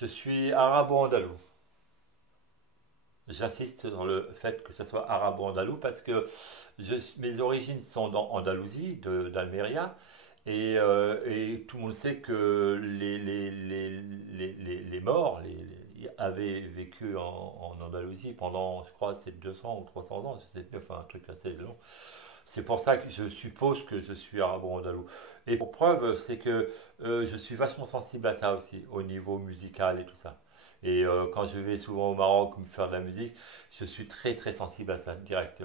Je suis arabo-andalou. J'insiste sur le fait que ce soit arabo-andalou parce que mes origines sont dans Andalousie, d'Almeria, et tout le monde sait que les morts avaient vécu en Andalousie pendant, je crois, c'est 200 ou 300 ans, je sais plus, enfin un truc assez long. C'est pour ça que je suppose que je suis arabo-andalou. Et pour preuve, c'est que je suis vachement sensible à ça aussi, au niveau musical et tout ça. Et quand je vais souvent au Maroc me faire de la musique, je suis très très sensible à ça, direct.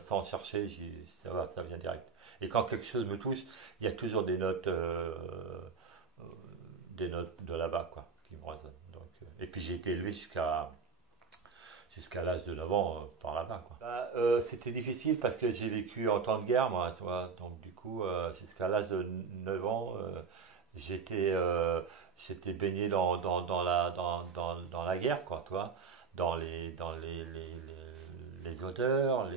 Sans chercher, ça va, ça vient direct. Et quand quelque chose me touche, il y a toujours des notes de là-bas, quoi, qui me résonnent. Donc, et puis j'ai été élevé jusqu'à l'âge de 9 ans par là-bas, quoi. Bah, c'était difficile parce que j'ai vécu en temps de guerre, moi, tu vois. Donc du coup, jusqu'à l'âge de 9 ans, j'étais j'étais baigné dans la guerre, quoi, tu vois. Dans les odeurs,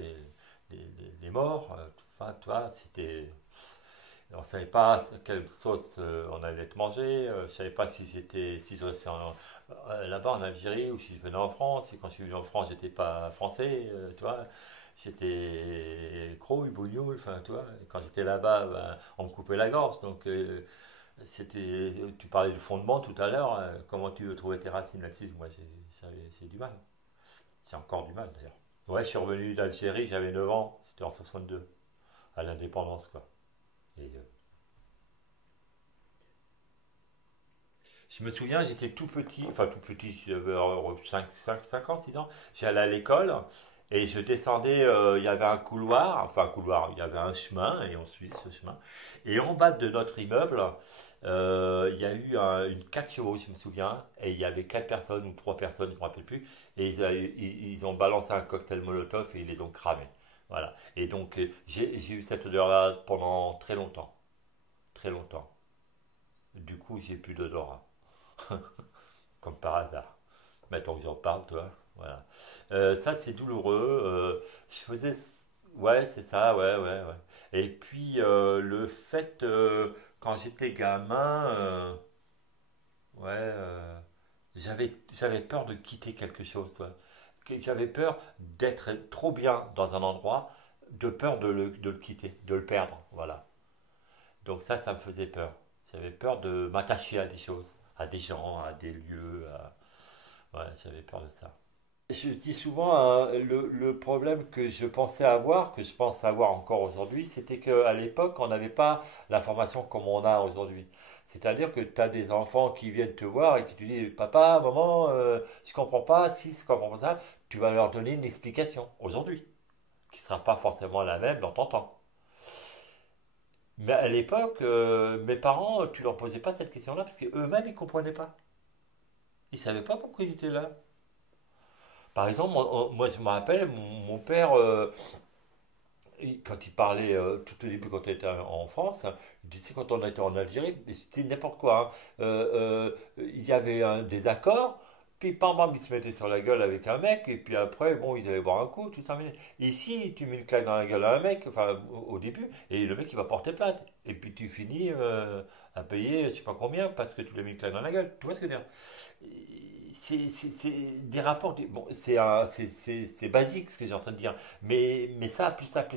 les morts, enfin, tu vois, c'était... On ne savait pas quelle sauce on allait te manger. Je ne savais pas si je restais là-bas en Algérie ou si je venais en France. Et quand je suis venu en France, j'étais pas français, tu vois. J'étais croix, bougnoul, enfin, tu vois. Et quand j'étais là-bas, ben, on me coupait la gorge. Donc, tu parlais du fondement tout à l'heure. Comment tu veux trouver tes racines là-dessus? Moi, j'ai du mal. C'est encore du mal, d'ailleurs. Ouais, je suis revenu d'Algérie, j'avais 9 ans. C'était en 62, à l'indépendance, quoi. Et je me souviens, j'étais tout petit, enfin tout petit, j'avais 5 ans, 6 ans. J'allais à l'école et je descendais, il y avait un couloir, enfin un couloir, il y avait un chemin et on suit ce chemin. Et en bas de notre immeuble, il y a eu une 4 chevaux, je me souviens, et il y avait 4 personnes ou 3 personnes, je ne me rappelle plus, et ils ont balancé un cocktail Molotov et ils les ont cramés. Voilà. Et donc j'ai eu cette odeur-là pendant très longtemps, très longtemps. Du coup, j'ai plus d'odorat. Comme par hasard. Maintenant que j'en parle, toi. Voilà. Ça, c'est douloureux. Je faisais. Ouais, c'est ça, ouais, ouais, ouais. Et puis, le fait, quand j'étais gamin, ouais, j'avais peur de quitter quelque chose, toi. J'avais peur d'être trop bien dans un endroit, de peur de le quitter, de le perdre, voilà. Donc ça me faisait peur. J'avais peur de m'attacher à des choses, à des gens, à des lieux, ouais, j'avais peur de ça. Je dis souvent, hein, le problème que je pensais avoir, que je pense avoir encore aujourd'hui, c'était qu'à l'époque, on n'avait pas l'information comme on a aujourd'hui. C'est-à-dire que tu as des enfants qui viennent te voir et qui te disent, papa, maman, je comprends pas, si je comprends pas ça, tu vas leur donner une explication aujourd'hui, qui ne sera pas forcément la même dans ton temps. Mais à l'époque, mes parents, tu leur posais pas cette question-là parce qu'eux-mêmes, ils ne comprenaient pas. Ils ne savaient pas pourquoi ils étaient là. Par exemple, moi, je me rappelle, mon père, quand il parlait tout au début, quand il était en France, hein, il disait quand on était en Algérie, mais c'était n'importe quoi, hein. Il y avait des accords, puis pam pam, il se mettait sur la gueule avec un mec, et puis après, bon, ils allaient boire un coup, tout ça. Ici, tu mets une claque dans la gueule à un mec, enfin, au début, et le mec, il va porter plainte. Et puis tu finis à payer, je sais pas combien, parce que tu lui as mis une claque dans la gueule. Tu vois ce que je veux dire? C'est des rapports. Bon, c'est basique ce que j'ai en train de dire. Mais ça, plus ça,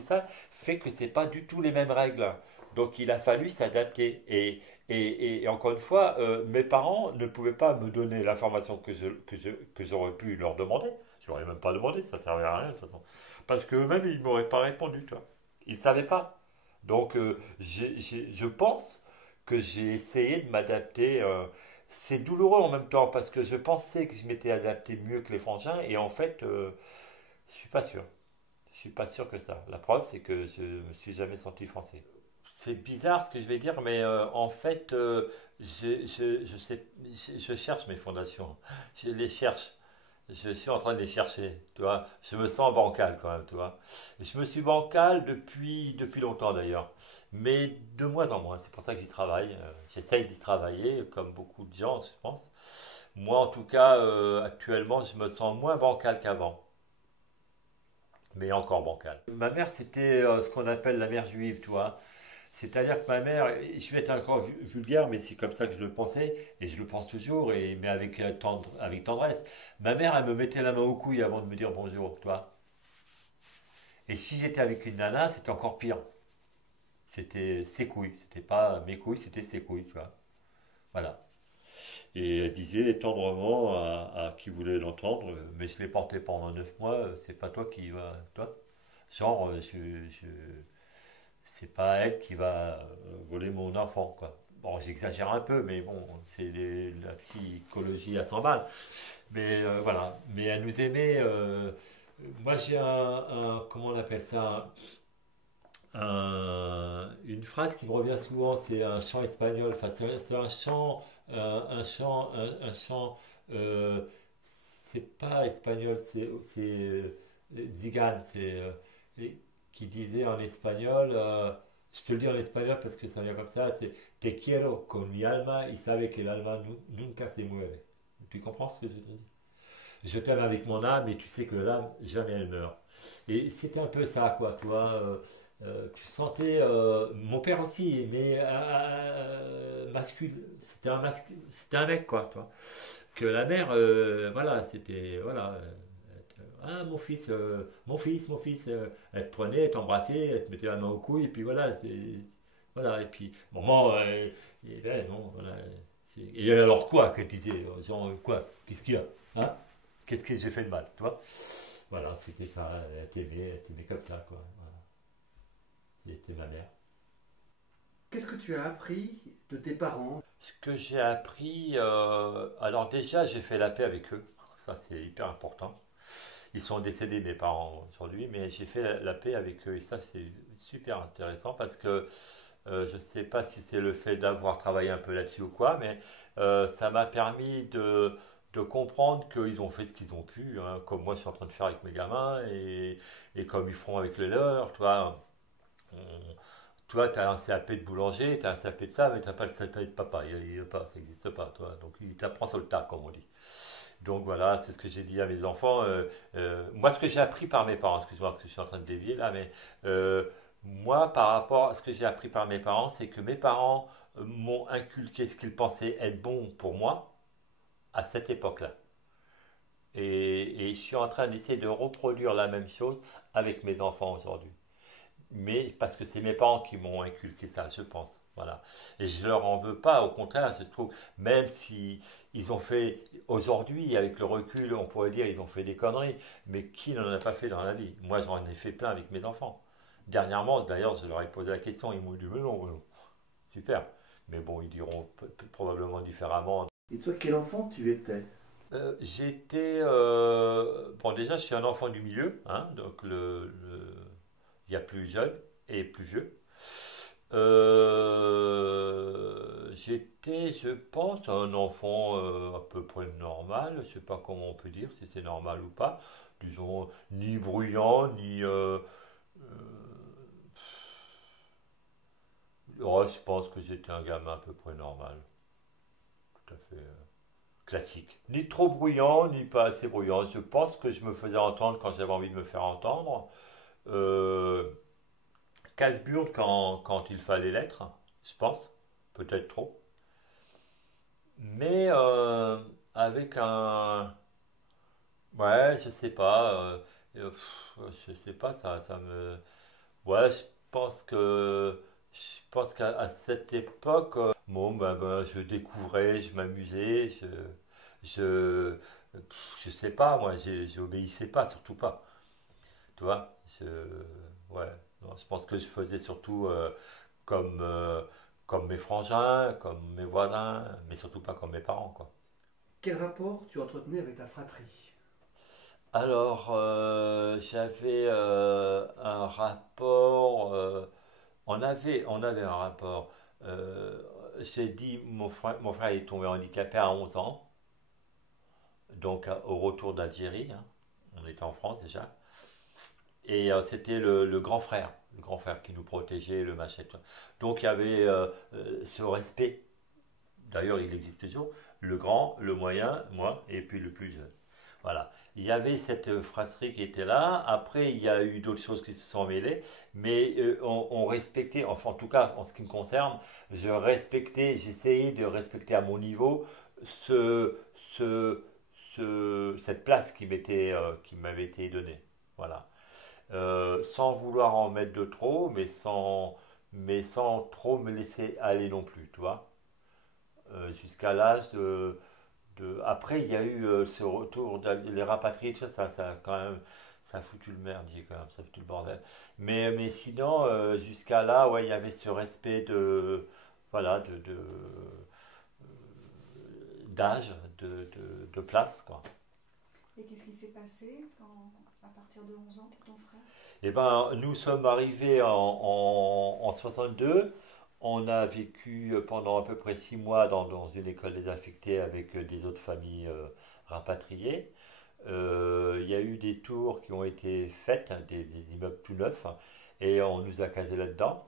fait que c'est pas du tout les mêmes règles. Donc il a fallu s'adapter. Et encore une fois, mes parents ne pouvaient pas me donner l'information que j'aurais pu leur demander. Je leur ai même pas demandé, ça servait à rien de toute façon. Parce qu'eux-mêmes, ils m'auraient pas répondu, tu vois. Ils ne savaient pas. Donc je pense que j'ai essayé de m'adapter. C'est douloureux en même temps parce que je pensais que je m'étais adapté mieux que les frangins et en fait, je suis pas sûr. Je suis pas sûr que ça. La preuve, c'est que je me suis jamais senti français. C'est bizarre ce que je vais dire, mais en fait, je cherche mes fondations. Je les cherche. Je suis en train de les chercher, tu vois. Je me sens bancal quand même, tu vois. Je me suis bancal depuis longtemps d'ailleurs, mais de moins en moins. C'est pour ça que j'y travaille. J'essaye d'y travailler, comme beaucoup de gens, je pense. Moi, en tout cas, actuellement, je me sens moins bancal qu'avant, mais encore bancal. Ma mère, c'était ce qu'on appelle la mère juive, tu vois. C'est-à-dire que ma mère, je vais être encore vulgaire, mais c'est comme ça que je le pensais, et je le pense toujours, mais avec, avec tendresse. Ma mère, elle me mettait la main au couille avant de me dire bonjour, toi. Et si j'étais avec une nana, c'était encore pire. C'était ses couilles, c'était pas mes couilles, c'était ses couilles, tu vois. Voilà. Et elle disait tendrement à qui voulait l'entendre, mais je l'ai porté pendant 9 mois, c'est pas toi qui va, toi. Genre, c'est pas elle qui va voler mon enfant, quoi. Bon, j'exagère un peu, mais bon, c'est la psychologie à 100 balles. Mais voilà, mais elle nous aimait. Moi, j'ai comment on appelle ça, une phrase qui me revient souvent, c'est un chant espagnol. Enfin, c'est un chant, un chant. euh, c'est pas espagnol, c'est Zigan, et- qui disait en espagnol. Je te le dis en espagnol parce que ça vient comme ça. C'est Te quiero con mi alma y sabe que el alma nunca se muere. Tu comprends ce que je te dis? Je t'aime avec mon âme et tu sais que l'âme jamais elle meurt. Et c'était un peu ça, quoi, tu vois. Tu sentais, mon père aussi, mais masculin, c'était un mec, quoi, toi. Que la mère, voilà, c'était, voilà, ah mon fils, mon fils, elle te prenait, elle t'embrassait, elle te mettait la main au cou, et puis voilà, voilà, et puis, maman, et ben non, voilà. Et alors quoi, qu'elle disait, genre, quoi, qu'est-ce qu'il y a, hein? Qu'est-ce que j'ai fait de mal, tu vois? Voilà, c'était ça, elle t'aimait comme ça, quoi. Voilà. C'était ma mère. Qu'est-ce que tu as appris de tes parents? Ce que j'ai appris, alors déjà j'ai fait la paix avec eux, ça c'est hyper important. Ils sont décédés mes parents aujourd'hui, mais j'ai fait la paix avec eux et ça c'est super intéressant parce que je ne sais pas si c'est le fait d'avoir travaillé un peu là-dessus ou quoi, mais ça m'a permis de comprendre qu'ils ont fait ce qu'ils ont pu, hein, comme moi je suis en train de faire avec mes gamins et comme ils feront avec les leurs, toi. Toi, tu as un CAP de boulanger, tu as un CAP de ça, mais tu n'as pas le CAP de papa. Il y a pas, ça n'existe pas, toi. Donc, il t'apprend sur le tas, comme on dit. Donc, voilà, c'est ce que j'ai dit à mes enfants. Moi, ce que j'ai appris par mes parents, excuse-moi, parce que je suis en train de dévier là, mais euh, moi, par rapport à ce que j'ai appris par mes parents, c'est que mes parents m'ont inculqué ce qu'ils pensaient être bon pour moi à cette époque-là. Et je suis en train d'essayer de reproduire la même chose avec mes enfants aujourd'hui. Mais parce que c'est mes parents qui m'ont inculqué ça, je pense. Voilà. Et je leur en veux pas, au contraire, je trouve, même si ils ont fait, aujourd'hui, avec le recul, on pourrait dire ils ont fait des conneries, mais qui n'en a pas fait dans la vie? Moi, j'en ai fait plein avec mes enfants. Dernièrement, d'ailleurs, je leur ai posé la question, ils m'ont dit, mais non, non. Super. Mais bon, ils diront probablement différemment. Et toi, quel enfant tu étais? J'étais, bon, déjà, je suis un enfant du milieu, hein, donc il y a plus jeune et plus vieux. J'étais, je pense, un enfant à peu près normal. Je sais pas comment on peut dire, si c'est normal ou pas. Disons, ni bruyant, ni. Ouais, je pense que j'étais un gamin à peu près normal. Tout à fait classique. Ni trop bruyant, ni pas assez bruyant. Je pense que je me faisais entendre quand j'avais envie de me faire entendre. Euh, Casse-burne quand il fallait l'être, je pense. Peut-être trop. Mais avec un. Ouais, je sais pas. Je sais pas, ça me. Ouais, Je pense qu'à cette époque, bon, ben, je découvrais, je m'amusais, je. Je sais pas, moi, j'obéissais pas, surtout pas. Tu vois? Ouais. Non, je pense que je faisais surtout comme, comme mes frangins, comme mes voisins, mais surtout pas comme mes parents, quoi. Quel rapport tu entretenais avec ta fratrie? Alors, j'avais un rapport, on avait un rapport. J'ai dit, mon frère est tombé handicapé à 11 ans, donc au retour d'Algérie, hein. On était en France déjà. Et c'était le grand frère qui nous protégeait, le machin. Tout ça. Donc il y avait ce respect. D'ailleurs, il existe toujours. Le grand, le moyen, moi, et puis le plus jeune. Voilà. Il y avait cette fratrie qui était là. Après, il y a eu d'autres choses qui se sont mêlées. Mais on respectait, enfin en tout cas en ce qui me concerne, j'essayais de respecter à mon niveau ce, ce, cette place qui m'avait été donnée. Voilà. Sans vouloir en mettre de trop, mais sans trop me laisser aller non plus, tu vois. Jusqu'à l'âge après, il y a eu ce retour, les rapatriés, tout ça, quand même, ça a foutu le merdier quand même, ça a foutu le bordel. Mais sinon, jusqu'à là, ouais, il y avait ce respect voilà, d'âge, de place, quoi. Et qu'est-ce qui s'est passé à partir de 11 ans pour ton frère? Eh ben, nous sommes arrivés en 62. On a vécu pendant à peu près 6 mois dans une école désaffectée avec des autres familles rapatriées. Il y a eu des tours qui ont été faites, hein, des immeubles tout neufs, hein, et on nous a casé là-dedans.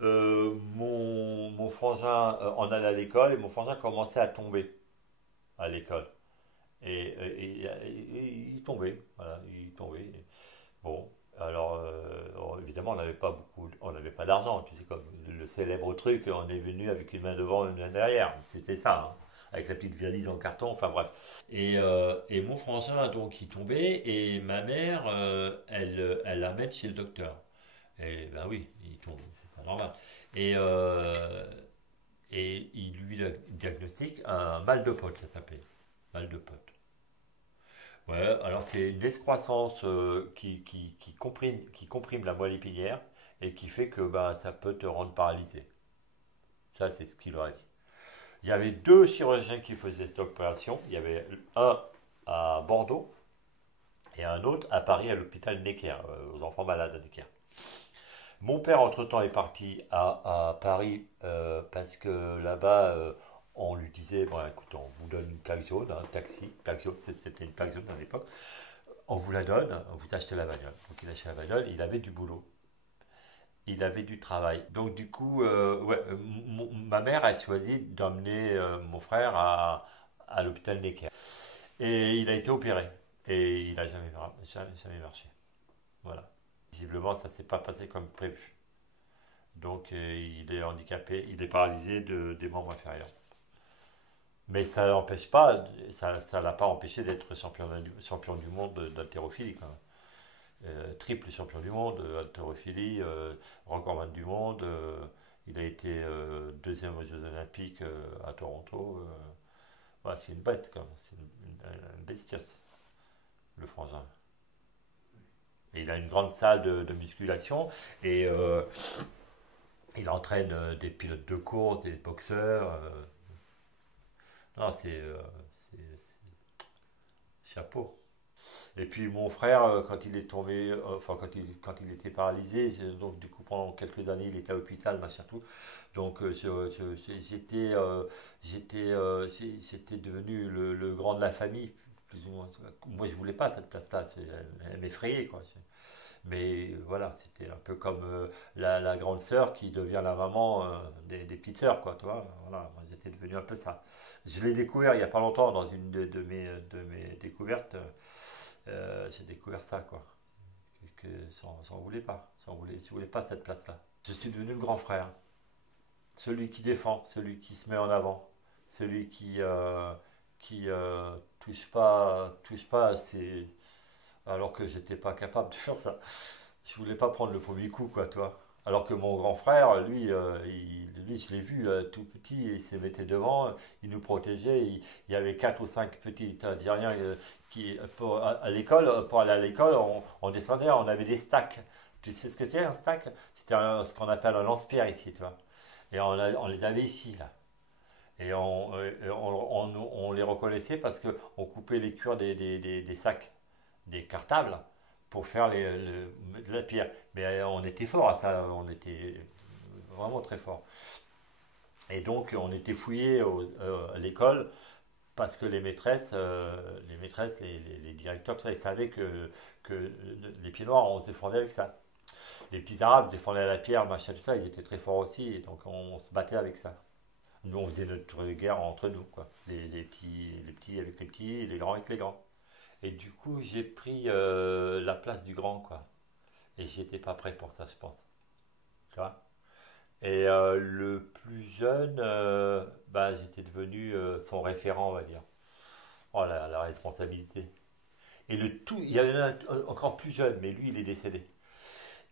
Mon frangin en allait à l'école et mon frangin commençait à tomber à l'école. Il tombait, voilà, il tombait. Bon, alors évidemment on n'avait pas d'argent, tu sais comme le célèbre truc, on est venu avec une main devant, une main derrière, c'était ça, hein, avec la petite valise en carton, enfin bref. Et mon frangin donc il tombait et ma mère elle l'amène chez le docteur. Et ben oui, il tombe, c'est pas normal. Et, euh, et il lui diagnostique un mal de pote, ça s'appelle, mal de pote. Ouais, alors c'est une excroissance qui comprime la moelle épinière et qui fait que bah, ça peut te rendre paralysé. Ça, c'est ce qu'il aurait dit. Il y avait deux chirurgiens qui faisaient cette opération. Il y avait un à Bordeaux et un autre à Paris à l'hôpital Necker, aux enfants malades à Necker. Mon père, entre-temps, est parti à Paris parce que là-bas, on lui disait, bon, écoute, on vous donne une plaque jaune, un taxi, plaque jaune, c'était une plaque jaune à l'époque, on vous la donne, vous achetez la bagnole. Donc il achetait la bagnole, il avait du boulot, il avait du travail. Donc du coup, ouais, ma mère a choisi d'emmener mon frère à l'hôpital Necker. Et il a été opéré, et il n'a jamais marché. Voilà. Visiblement, ça ne s'est pas passé comme prévu. Donc il est handicapé, il est paralysé des membres inférieurs. Mais ça n'empêche pas, ça l'a pas empêché d'être champion du monde d'haltérophilie quand même. Triple champion du monde, haltérophilie, recordman du monde. Il a été deuxième aux Jeux Olympiques à Toronto. Ouais, c'est une bête quand même, c'est une bestiace, le frangin. Et il a une grande salle de musculation et il entraîne des pilotes de course, des boxeurs. Non, chapeau. Et puis mon frère, quand il est tombé, enfin quand il était paralysé, donc du coup pendant quelques années il était à l'hôpital, machin tout. Donc j'étais devenu le grand de la famille, plus ou moins. Moi je voulais pas cette place-là, elle m'effrayait quoi. Mais voilà, c'était un peu comme la grande sœur qui devient la maman des petites sœurs, quoi, tu vois. Voilà, moi, j'étais devenu un peu ça. Je l'ai découvert il n'y a pas longtemps dans une de mes découvertes. J'ai découvert ça, quoi. Que j'en voulais pas. Je voulais pas cette place-là. Je suis devenu le grand frère. Celui qui défend, celui qui se met en avant, celui qui touche pas à ses, alors que j'étais pas capable de faire ça. Je voulais pas prendre le premier coup, quoi, toi. Alors que mon grand frère, lui, je l'ai vu tout petit, il se mettait devant, il nous protégeait. Il y avait quatre ou cinq petits Algériens à l'école, pour aller à l'école, on descendait, on avait des stacks. Tu sais ce que c'est un stack? C'était ce qu'on appelle un lance-pierre ici, tu vois. Et on les avait ici, là. Et on les reconnaissait parce qu'on coupait les cuirs des sacs, des cartables, pour faire de la pierre. Mais on était fort à ça, on était vraiment très fort. Et donc on était fouillés à l'école parce que les directeurs, tout ça, ils savaient que les pieds noirs, on se défendait avec ça. Les petits arabes se défendaient à la pierre, machin, tout ça, ils étaient très forts aussi, et donc on se battait avec ça. Nous, on faisait notre guerre entre nous, quoi. Les petits avec les petits, les grands avec les grands. Et du coup, j'ai pris la place du grand, quoi. Et j'étais pas prêt pour ça, je pense. Tu vois. Et le plus jeune, bah, j'étais devenu son référent, on va dire. Oh la responsabilité. Et le tout, il y avait un encore plus jeune, mais lui, il est décédé.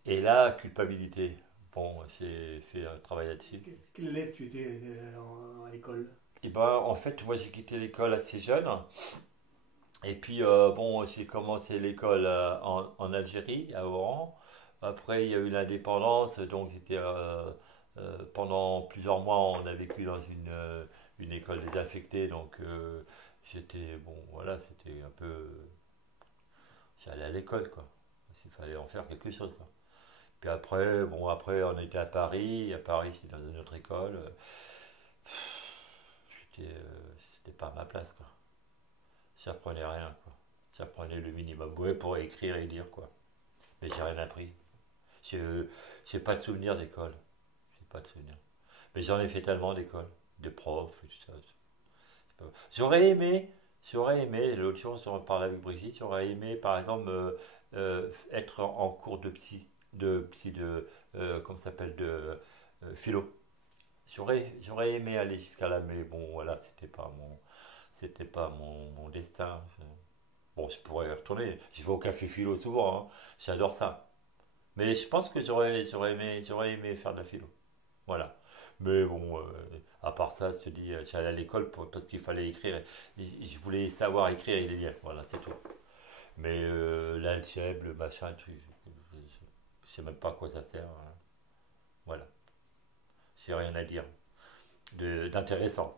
Et là, culpabilité. Bon, j'ai fait un travail là-dessus. Quel élève tu étais à l'école? Et ben, en fait, moi, j'ai quitté l'école assez jeune. Et puis, bon, j'ai commencé l'école en Algérie, à Oran. Après, il y a eu l'indépendance, donc pendant plusieurs mois, on a vécu dans une école désaffectée, donc j'étais, bon, voilà, c'était un peu, j'allais à l'école, quoi. Il fallait en faire quelque chose, quoi. Puis après, bon, après, on était à Paris, c'était dans une autre école. C'était pas à ma place, quoi. J'apprenais rien, quoi. J'apprenais le minimum, ouais, pour écrire et lire, quoi. Mais j'ai rien appris. Je j'ai pas de souvenir d'école. J'ai pas de souvenir. Mais j'en ai fait tellement d'école, de profs, et tout ça. J'aurais aimé, j'aurais aimé, l'autre jour, j'en parlais avec Brigitte, j'aurais aimé, par exemple, être en cours comment ça s'appelle, de philo. J'aurais aimé aller jusqu'à là, mais bon, voilà, c'était pas mon destin. Bon, je pourrais y retourner. Je vais au café philo souvent, hein. J'adore ça. Mais je pense que j'aurais aimé faire de la philo. Voilà. Mais bon, à part ça, je te dis, j'allais à l'école parce qu'il fallait écrire. Je voulais savoir écrire et lire. Voilà, c'est tout. Mais l'algèbre, le machin, tout, je sais même pas à quoi ça sert, hein. Voilà. J'ai rien à dire d'intéressant.